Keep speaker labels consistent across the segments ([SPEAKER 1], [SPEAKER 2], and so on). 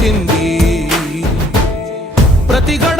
[SPEAKER 1] పిలిచింది ప్రతి గడప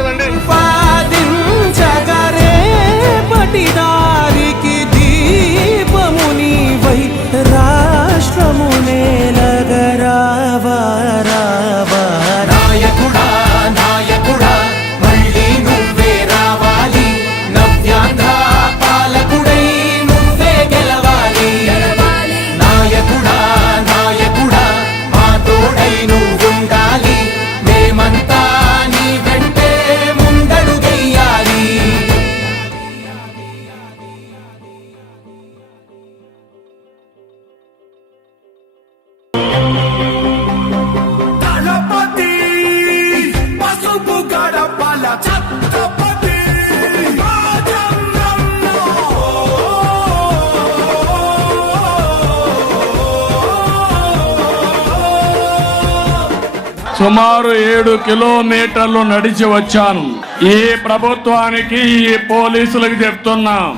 [SPEAKER 2] సుమారు ఏడు కిలోమీటర్లు నడిచి వచ్చాను. ఈ ప్రభుత్వానికి ఈ పోలీసులకు చెప్తున్నాం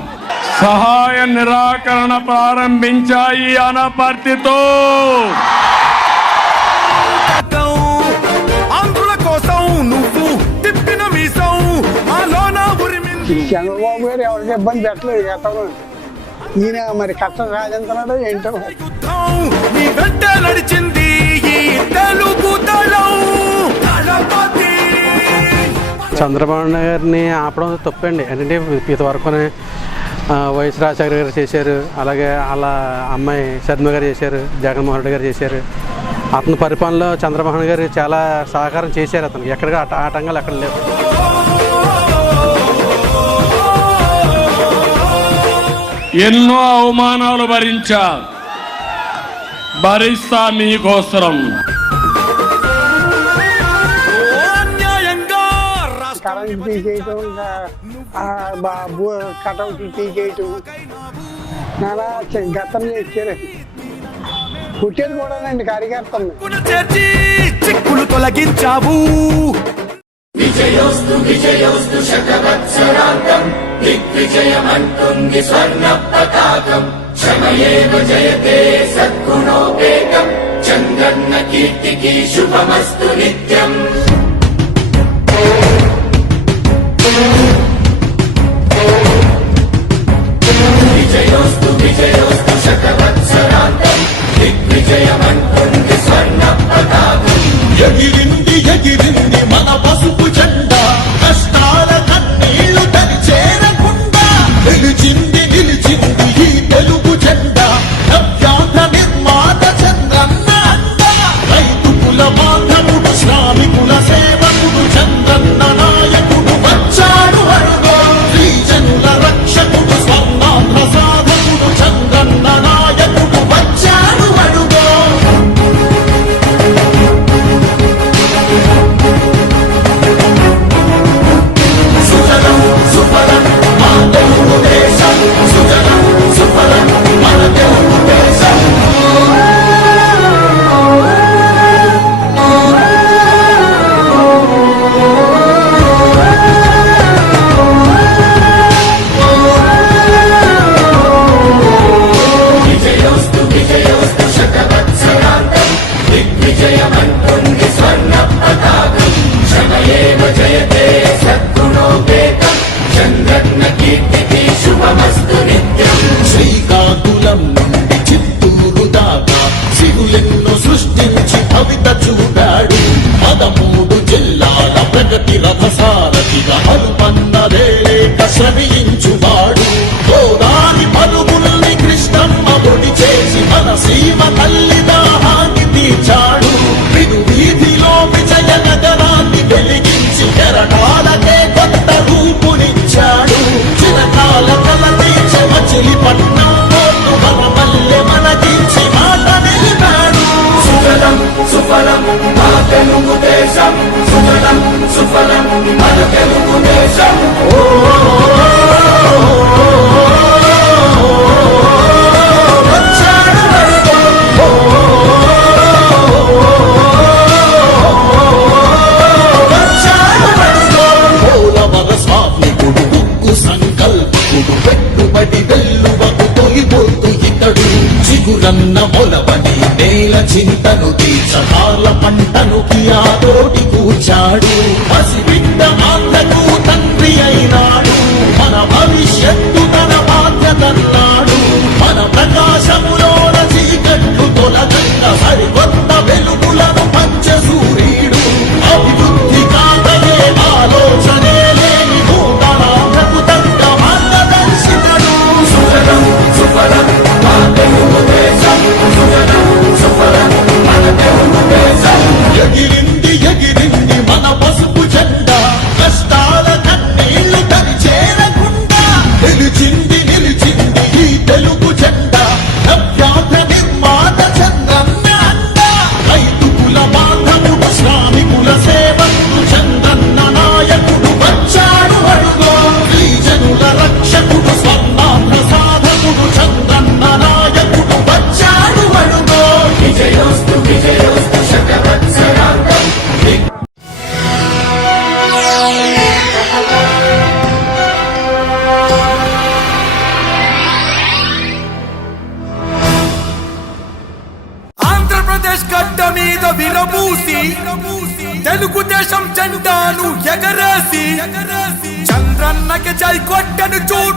[SPEAKER 2] సహాయ నిరాకరణ ప్రారంభించాయి అనపర్తితో.
[SPEAKER 3] చంద్రబాబు గారు ఎవరికి ఇబ్బంది పెట్టలేదు గతంలో ఈయన మరి కష్టం సాధించినాడో ఏంటో.
[SPEAKER 4] నడిచింది తెలుగు
[SPEAKER 5] చంద్రబాబు గారిని ఆపడం తప్పండి. అంటే ఇంతవరకు వైఎస్ రాజశేఖర గారు చేశారు అలాగే వాళ్ళ అమ్మాయి శర్మ గారు చేశారు జగన్మోహన్ రెడ్డి గారు చేశారు. అతని పరిపాలనలో చంద్రమోహన్ గారు చాలా సహకారం చేశారు అతను ఎక్కడ ఆటంకాలు ఎక్కడ లేవు.
[SPEAKER 2] ఎన్నో అవమానాలు భరించా భరిస్తా మీకోసరం.
[SPEAKER 3] కటౌట్లు తీసేయటం బాబు కటౌట్లు తీసేయటం అలా గతం చేశారు పుట్టేది కూడానండి కార్యకర్తలు
[SPEAKER 4] చిక్కులు తొలగించావు
[SPEAKER 6] విజయోస్తు విజయోస్తు శతవత్సరాంతం దిగ్విజయమంతుంది స్వర్ణ పతాకం క్షమయేవ జయతే సద్గుణోపేతం చంద్రన్న కీర్తికి శుభమస్తు నిత్యం. విజయోస్తు
[SPEAKER 4] శతవ చింతను తీర్చగా జెండాను ఎగరేసి చంద్రన్నకి చై కొట్టను చూడు.